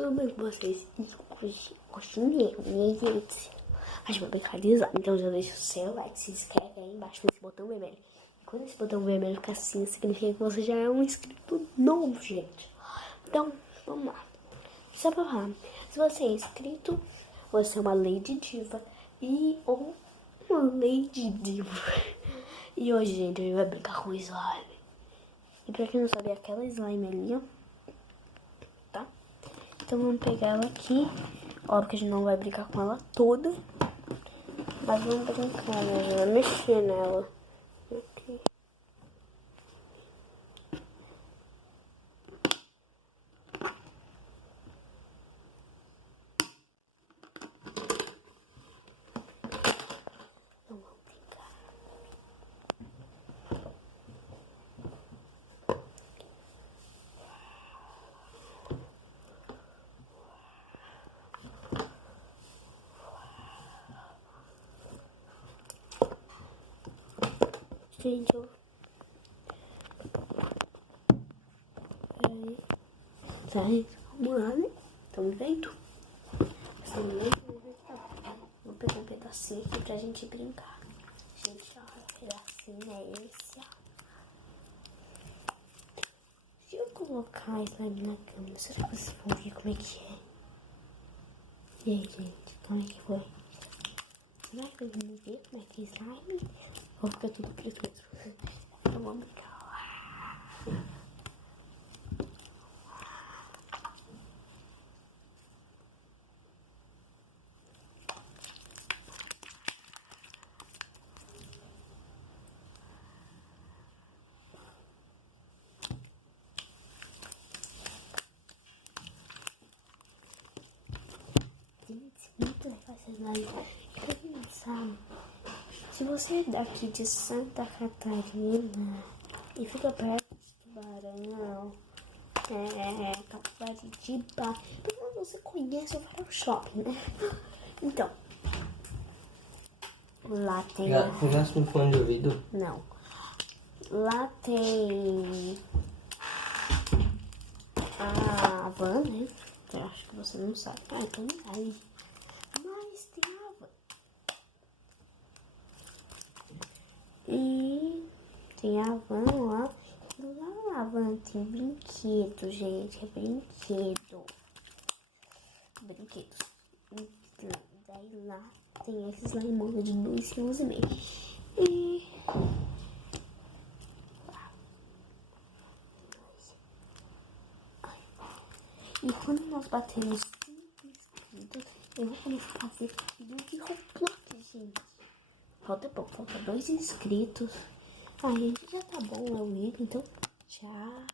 tudo bem com vocês? E hoje mesmo, minha gente, a gente vai brincar de slime. Então já deixa o seu like, se inscreve aí embaixo nesse botão vermelho. E quando esse botão vermelho ficar assim, significa que você já é um inscrito novo, gente. Então, vamos lá. Só pra falar, se você é inscrito, você é uma Lady Diva ou uma Lady Diva. E hoje, gente, a gente vai brincar com slime. E pra quem não sabe, é aquela slime ali, ó. Tá? Então vamos pegar ela aqui. Óbvio que a gente não vai brincar com ela toda. Mas vamos brincar, né? A gente vai mexer nela. Aqui. Então vamos brincar. Gente, peraí. Sai, vamos lá, né? Tamo vendo? Vou pegar um pedacinho aqui pra gente brincar. Gente, ó, o pedacinho é esse, ó. Se eu colocar slime na câmera, será que vocês vão ver como é que é? E aí, gente, como é que foi? Será que eu vou ver como é que é slime? Ou fica tudo preto mesmo? Então vamos brincar. Gente, muito legal essa slime. Pra quem não sabe, se você é daqui de Santa Catarina e fica perto de Tubarão, Capibaribe, pelo menos você conhece o Farol Shopping, né? Então, lá tem... Você gasta com fone de ouvido? Não. Lá tem a van, né? Eu acho que você não sabe. Ah, então não vai. Mas tem a van. E tem a van lá. E lá na van tem brinquedo, gente. É brinquedo. Brinquedos. Daí lá tem esses lá em moda de 2 quilos e meio. E quando nós batermos 5 inscritos, eu vou começar a fazer vídeo de Roblox, gente. Falta pouco, falta 2 inscritos. Aí já tá bom, é o vídeo, então tchau.